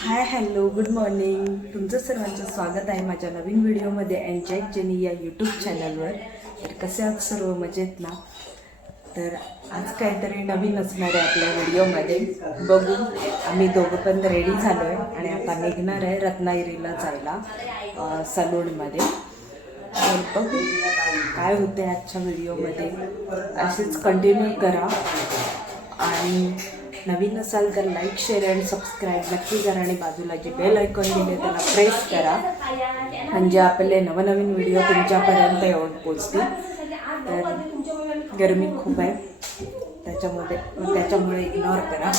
Hi hello good morning. तुमचं सर्वांचं स्वागत आहे माझ्या नवीन व्हिडिओमध्ये एन्जॉय जेनी या यूट्यूब चॅनलवर. तर कसे आहात सर्व? मजेत ना? तर आज काहीतरी नवीन असणार आहे आपल्या व्हिडिओमध्ये. बघू. आम्ही दोघं पण रेडी झालो आहे आणि आता निघणार आहे रत्नागिरीला जायला सलूनमध्ये. तर बघू काय होते आजच्या व्हिडिओमध्ये. असेच कंटिन्यू करा. आणि नवीन असाल तर लाईक शेअर आणि सबस्क्राईब नक्की करा आणि बाजूला जे बेल आयकॉन दिले त्याला प्रेस करा. म्हणजे आपले नवनवीन व्हिडिओ तुमच्यापर्यंत येऊन पोचतील तर गरमी खूप आहे. त्याच्यामध्ये त्याच्यामुळे इग्नोर करा.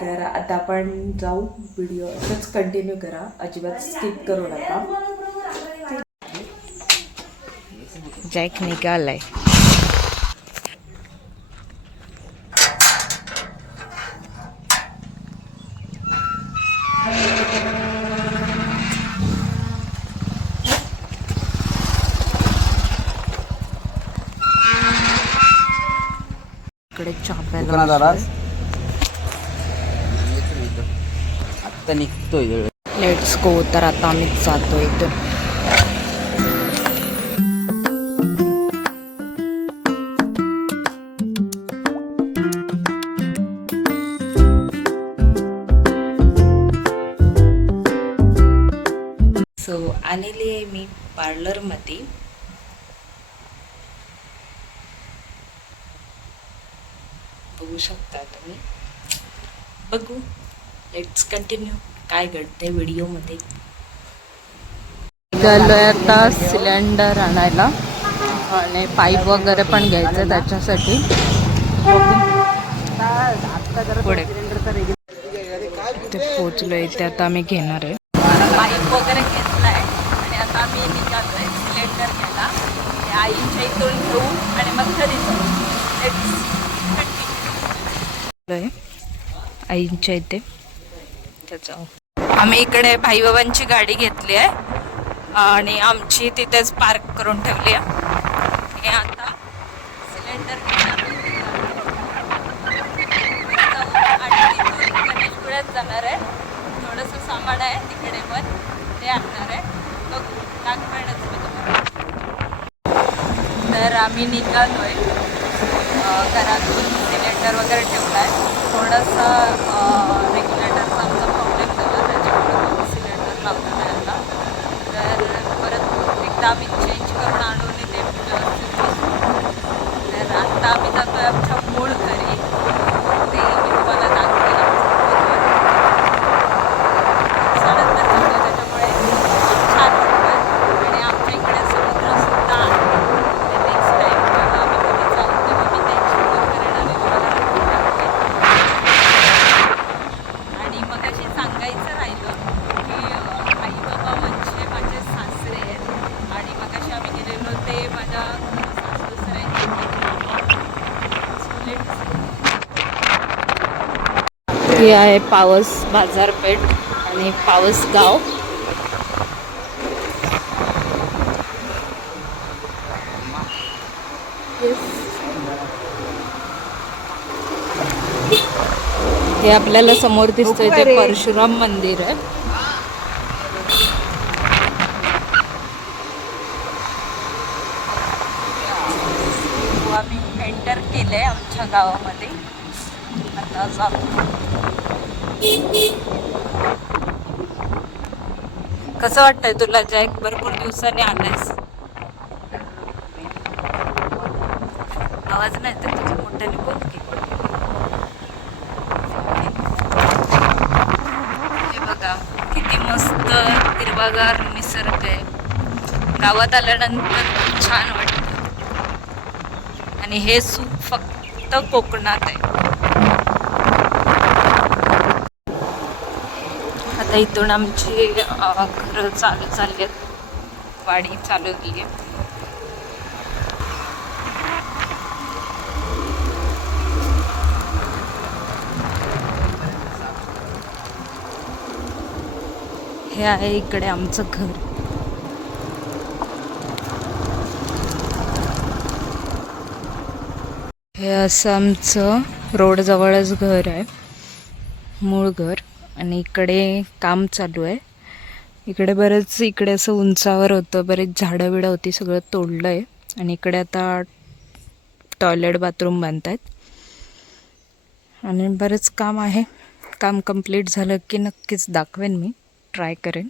तर आता आपण जाऊ. व्हिडिओ असंच कंटिन्यू करा. अजिबात स्किप करू नका. जॅक निघालाय इकडे दुकानात आलास. आत्ता निघतोय लेट्स गो तर आता आम्ही जातो इथून सो आलेली आहे मी पार्लरमध्ये बघू शकता तुम्ही बघू. लेट्स कंटिन्यू काय घडते व्हिडिओमध्ये? गेलोय आता सिलेंडर आणायला आणि पाईप वगैरे पण घ्यायचं त्याच्यासाठी. पुढे. ते पोचलोय ते आता आम्ही घेणार आहे. पाईप वगैरे घेतलाय. आणि आता आम्ही निघालोय सिलेंडर घ्यायला. आईच्या इथून घेऊ आणि मग घरी जाऊ. आहे. आईंच्या इथे आम्ही इकडे भाईबाबांची गाडी घेतली आहे. आणि आमची तिथेच पार्क करून ठेवली आहे. हे आता सिलेंडर जाणार आहे. थोडंसं सामान आहे तिकडे पण. ते आणणार आहे. बघू नागपळणच तर आम्ही निघालोय. घरातून. रेग्युलेटर वगैरे ठेवला आहे थोडासा रेग्युलेटरचा आमचा प्रॉब्लेम झाला. त्याच्यामुळे सिलेंडर लावता नाही तर परत एकदा आम्ही चेंज करून आणून ते व्यवस्थित बसवू. तर आत्ता आम्ही जातोय आमच्या मूळ घरी ते मी तुम्हाला दाखवेल आमचं मूळ घर. पावसाळ्यात तर जातोय त्याच्यामुळे छान वाटतंय आणि आमच्या इकडे समुद्र सुद्धा आहे नेक्स्ट टाईम जेव्हा आम्ही कधी जाऊ तेव्हा मी त्याची वगैरे आणि तुम्हाला नक्की दाखवेन. आणि मग अशी सांगायचं राहिलं की अं, आई बाबा म्हणजे माझे सासरे आहेत आणि मग अशी आम्ही गेलेलो ते माझ्या सासू ही आहे पावस बाजारपेठ आणि पावस गाव. हे आपल्याला समोर दिसतंय ते परशुराम मंदिर आहे. आम्ही एंटर केलंय आमच्या गावामध्ये. कसं वाटतंय तुला जॅक भरपूर दिवसांनी आलायस. आवाज नाही तर तुझ्या मोठ्याने बोल की. हे बघा किती मस्त हिरवागार निसर्ग आहे. गावात आल्यानंतर खूप छान वाटतं. आणि हे सुख फक्त कोकणात आहे. आता इथून आमची घरं चालू चालली आहेत. वाडी चालू आहे. हे आहे इकडे आमचं घर. हे असं आमचं रोडजवळच घर आहे. मूळ घर. आणि इकडे काम चालू आहे. इकडे बरंच इकडे असं उंचावर होतं बरेच झाडं बिडं होती सगळं तोडलं आहे आणि इकडे आता टॉयलेट बाथरूम बांधत आहेत आणि बरंच काम आहे. काम कंप्लीट झालं की नक्कीच दाखवेन मी. ट्राय करेन.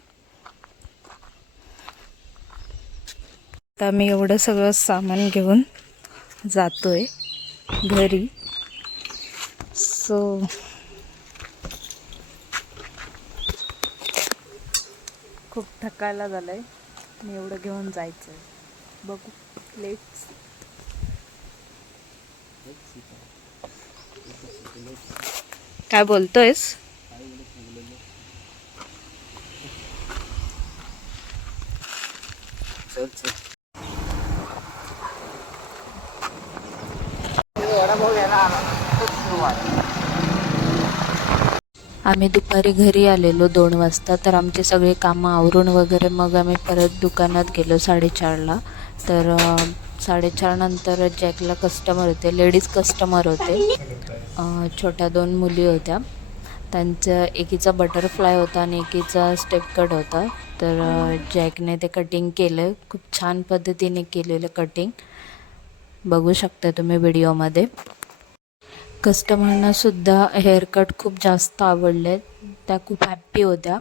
आता मी एवढं सगळं सामान घेऊन जातो आहे घरी. सो खूप थकायला झालं आहे मी एवढं घेऊन जायचं आहे बघू लेट्स काय बोलतोयस? वडापाव घ्यायला आला. खूप सुरू आम्ही दुपारी घरी आलेलो दोन वाजता तर आमचे सगळे कामं आवरून वगैरे मग आम्ही परत दुकानात गेलो साडेचारला. तर साडेचारनंतर साडेचार नंतर जॅकला कस्टमर होते लेडीज कस्टमर होते. छोट्या दोन मुली होत्या. त्यांचं एकीचा बटरफ्लाय होता आणि एकीचा स्टेप कट होता. तर जॅकने ते कटिंग केलं खूप छान पद्धतीने केलेलं कटिंग बघू शकता तुम्ही व्हिडिओमध्ये कस्टमरनासुद्धा हेअरकट खूप जास्त आवडले. त्या खूप हॅप्पी होत्या.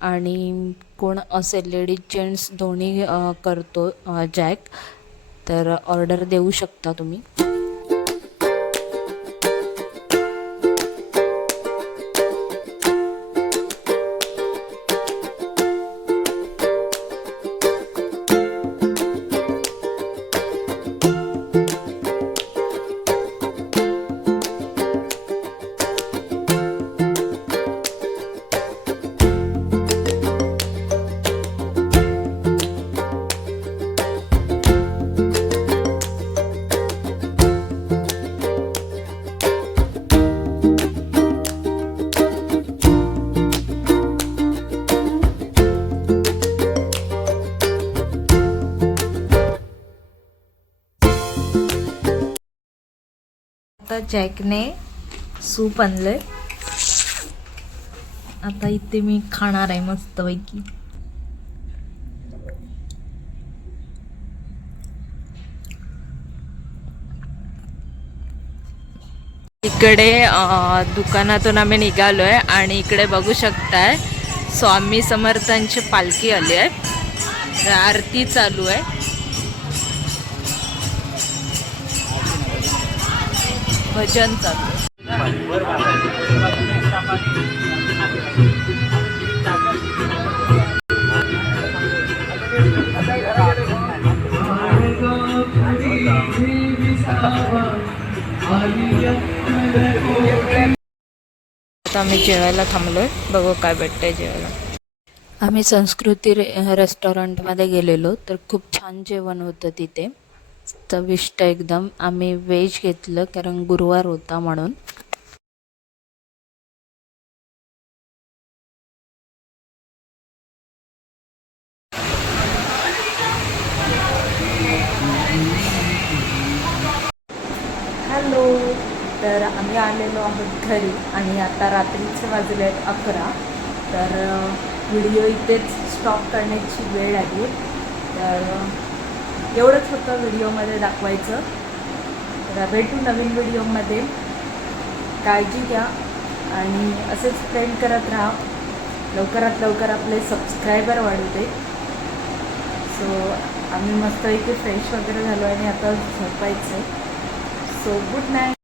आणि कोण असेल लेडीज जेंट्स दोन्ही करतो जॅक तर ऑर्डर देऊ शकता तुम्ही. आता जॅकने सूप आणलंय. आता इथे मी खाणार आहे मस्तपैकी. इकडे दुकानातून आम्ही निघालो आहे आणि इकडे बघू शकताय स्वामी समर्थांची पालखी आली आहे. आरती चालू आहे. भजन चालू. आहे आता आम्ही जेवायला थांबलोय. बघू काय भेटतंय जेवायला. आम्ही संस्कृती रे रेस्टॉरंटमध्ये गेलेलो तर खूप छान जेवण होतं तिथे. चविष्ट एकदम. आम्ही व्हेज घेतलं कारण गुरुवार होता म्हणून. हॅलो तर आम्ही आलेलो आहोत घरी आणि आता रात्रीचे वाजले आहेत अकरा. तर व्हिडिओ इथेच स्टॉप करण्याची वेळ आली तर एवढंच होतं व्हिडिओमध्ये दाखवायचं. तर भेटू नवीन व्हिडिओमध्ये. काळजी घ्या आणि असेच फ्रेंड करत राहा. लवकरात लवकर आपले सबस्क्रायबर वाढवते. सो आम्ही मस्त इथे फ्रेश वगैरे झालो आणि आता झोपायचं सो गुड नाईट